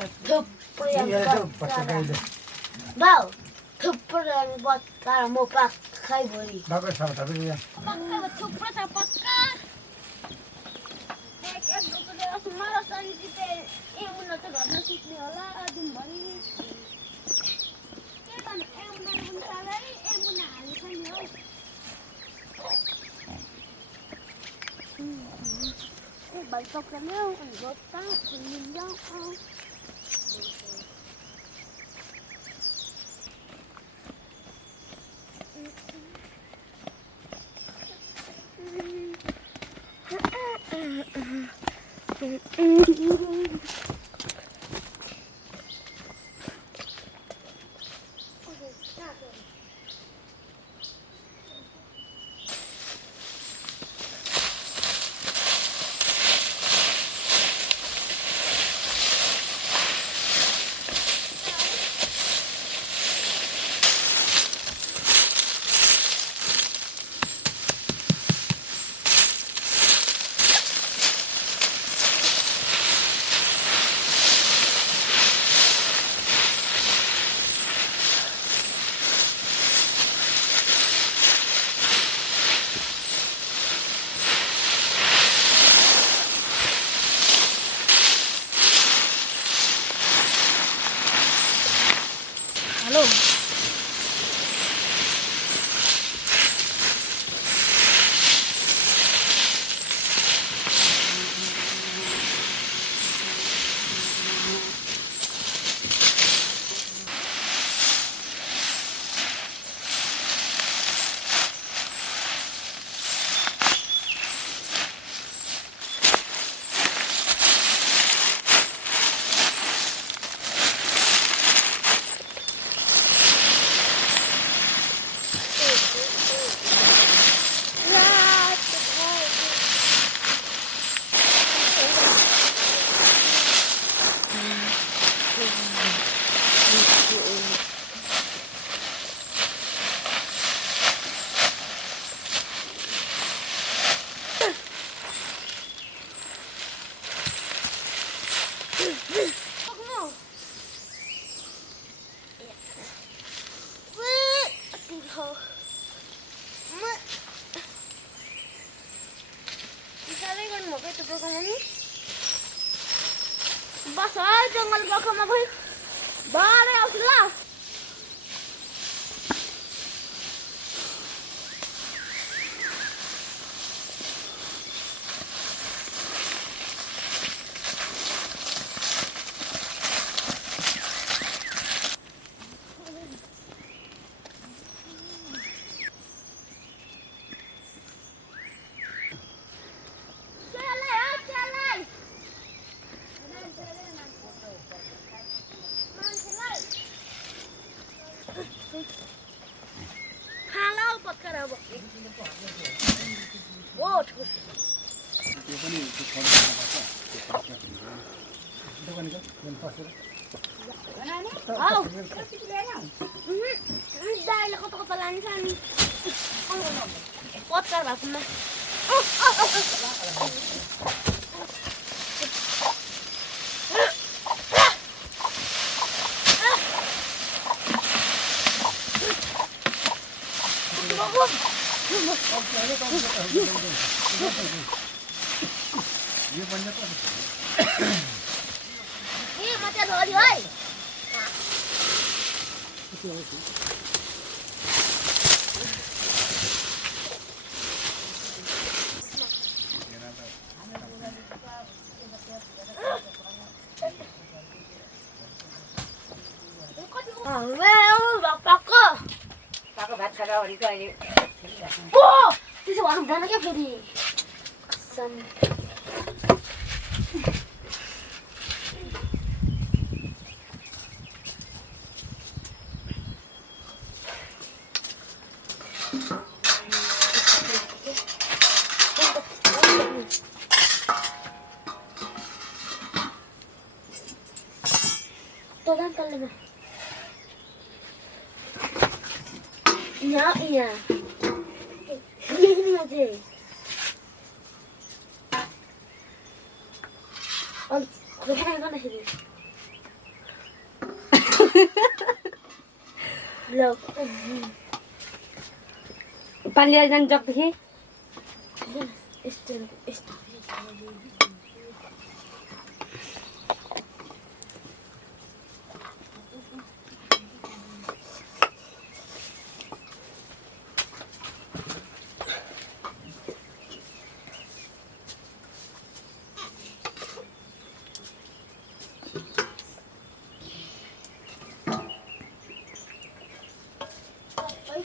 Thupri yang bau. Thupri yang buat kalau mau pakai beli. Bagus sama tapi ya. Pakai thupri tak pakai. Ek dulu dia semua sanji te. Emu nak tu gak nasi ni olah adun bari. Kita emu nak pun salai, emu nak alisan yo. Banyak kena anggota peninjau. Halo. बस जंगल गएको भाइ बारे आउँछ ल Halo, podcast apa? Oh, terus. Dia pun ni tu kalau apa? Itu kan itu yang pasir. Mana ni? Oh, dah lah kota-kota lansan. Podcast apa mah? Dia banyak apa? Ini macam apa lagi, oi? Pakai भात खाँदा भनेको अहिले त्यसो भए हुँदैन क्या फेरि Todan kalma. Ya, iya. Ini aja. Oh, kau kan sini. ल पानी ल्याएर जाने जगदेखि यस्तो यस्तो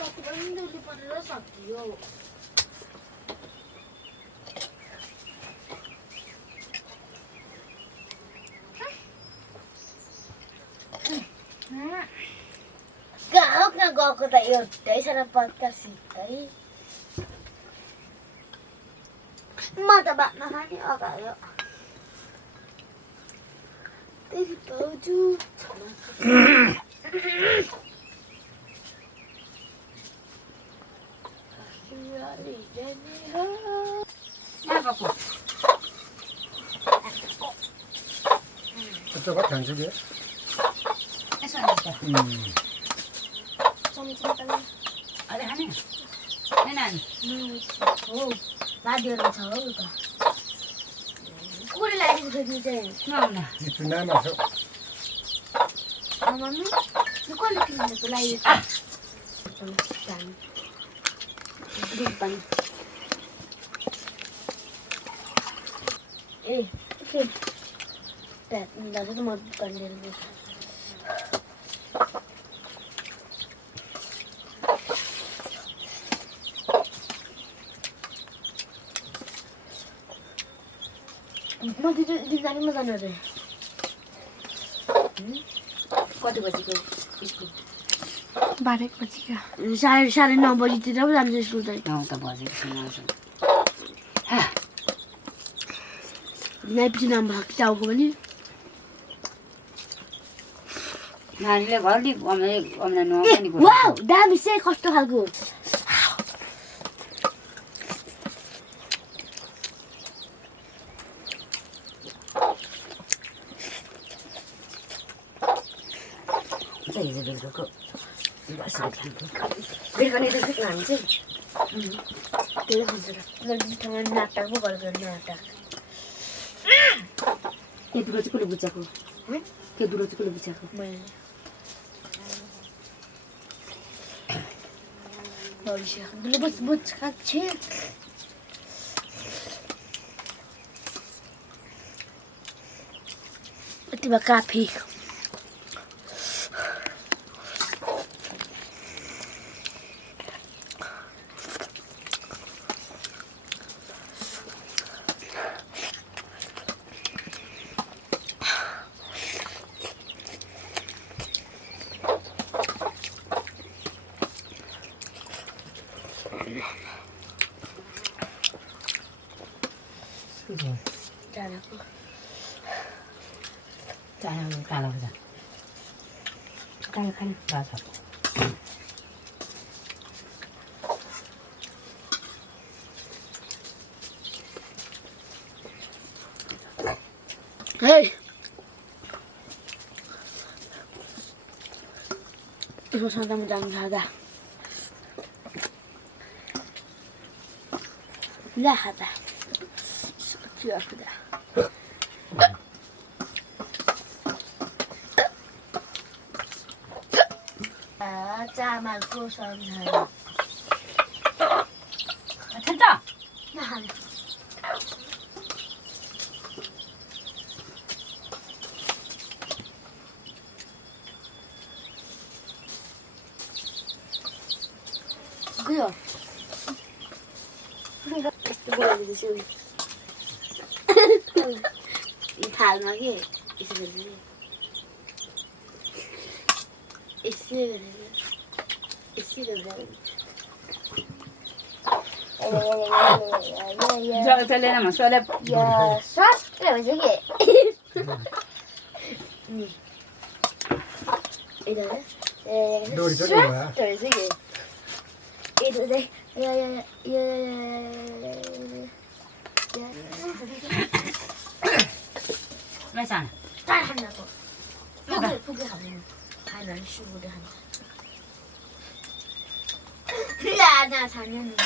कति पनि दुली परेर सक्दियो कहाँ गएको त एउटै सारा पत्ता सिधै म त भात नखाने अगायो त्यही पाउँछु Coba gansu dia. अरे खाने नानी हो लादिएर छ हौ त कुरे लागेको फेरि चाहिँ नआउन Itu nama so. मम्मी यो कसले किनेको लागेको दुध पानी ए के प्याट मिलाएको त म दुध पानी लिएर गएको म दिदानीमा जानु रे कति बजीको स्कुल 12 बजीका साढे 9 बजीतिर पो जान्छ स्कुल त 9 त बजेको छैन नाइपछि नाम भएको चाउको पनि नानीले घरले अम्ना नुहाउँछ नि वाउ दामी से कस्तो खालको हिजो बेलुकाको बेलुका नै त सुत्नु हामी चाहिँ त्यही खान्छ र नाटक पो गरेको नाटक त्यो दुलो चाहिँ कसले बुझाएको त्यो दुलो चाहिँ कसले बुझाएको मैले बुझ खाচ্ছে यति भए काफी कालो हुन्छ कालो खाने बाछा Hey! Eso son tan dangadas. لا هذا شو أخذه 짜말고 선하여 진짜? 나 그요 이 다음하게 있으면 저 별내나만 쏘래 야, 쏴? 그래, 저기. 이거는? 놀이 저기 뭐야? 저기, 저기. 이거는? 왜 잖아? 딸 하나 더. 포기 하면. 반은 쉬고를 한다. 야, 나 4년은.